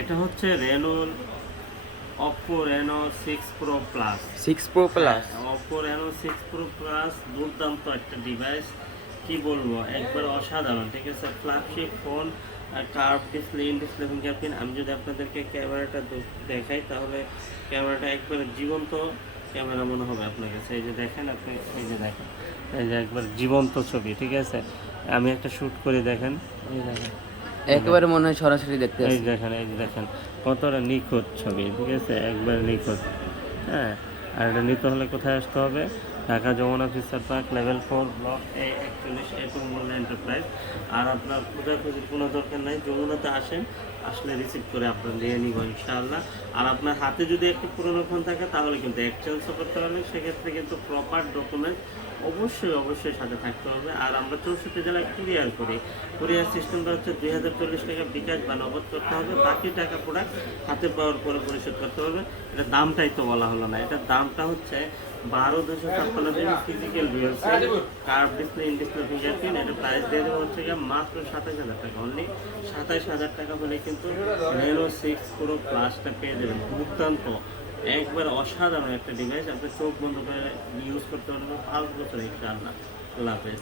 এটা হচ্ছে Oppo Reno 6 Pro Plus। 6 Pro Plus। Oppo Reno 6 Pro Plus দুর্দান্ত একটা ডিভাইস, কি বলবো, একবার অসাধারণ। ঠিক আছে, flagship phone, curve display, in display fingerprint. আমি যদি আপনাদেরকে ক্যামেরাটা দেখাই তাহলে ক্যামেরাটা একবারে জীবন্ত ক্যামেরা মনে হবে আপনার কাছে। এই যে দেখেন আপনি, এই যে দেখেন, এই যে একবার জীবন্ত ছবি। ঠিক আছে, আমি একটা শ্যুট করে দেখেন, এই দেখেন, একেবারে মনে হয় সরাসরি দেখতে এই আসছি। দেখেন, এই যে দেখেন কতটা নিখুঁত ছবি। ঠিক আছে, একবার নিখুঁত। হ্যাঁ, আর এটা নিতে হলে কোথায় আসতে হবে? Dhaka Jamuna future park, level 4, block A41, A enterprise. আর আপনার খোঁজাখুঁজির কোনো দরকার নাই, যমুনাতে আসেন, আসলে রিসিভ করে আপনার নিয়ে নিব ইনশাআল্লাহ। আর আপনার হাতে যদি একটু পুরোনো ফোন থাকে তাহলে কিন্তু এক্সচেঞ্জও করতে পারবেন, সেক্ষেত্রে কিন্তু প্রপার ডকুমেন্ট অবশ্যই সাথে থাকতে হবে। আর আমরা 64 জেলায় কুরিয়ার করি। কুরিয়ার সিস্টেমটা হচ্ছে 2040 টাকা বিকাশ বা নগদ করতে হবে, বাকি টাকা প্রোডাক্ট হাতে পাওয়ার পরে পরিশোধ করতে হবে। এটা দামটাই তো বলা হলো না, এটার দামটা হচ্ছে 12,256 দিন ফিজিক্যাল রিয়েলসি, curve display, in display fingerprint. এটা প্রাইস দিয়ে দেবো হচ্ছে মাত্র 27,000 টাকা। অনলি 27,000 টাকা হলে কিন্তু Reno 6 Pro Plusটা পেয়ে যাবেন। দুর্দান্ত, একবার অসাধারণ একটা ডিভাইস, আপনি চোখ বন্ধ করে ইউজ করতে পারবেন 5 বছর ইনশাআল্লাহ। আল্লাহ হাফেজ।